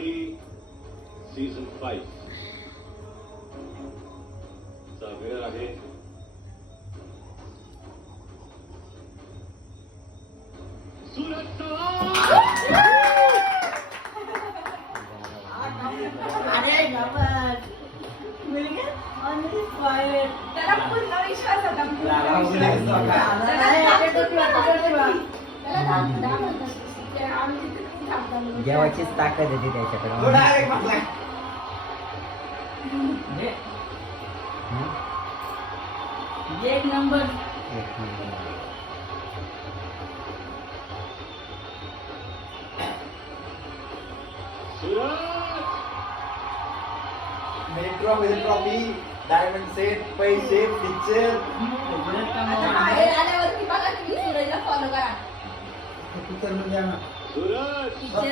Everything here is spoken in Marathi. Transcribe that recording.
मराठी सीझन 5 चा वेळ आहे सूरज चव्हाण. अरे गमत मुलगा ऑन द स्पॉट त्याला पूर्ण विश्वास होता देवाचीच ताकद येते त्याच्याकडे. एक नंबर ट्रॉफी डायमंड सेट पैसे पिक्चर बाहेर आल्यावरती बघा तुम्ही सूरजला फॉलो करा सूरज पिक्चर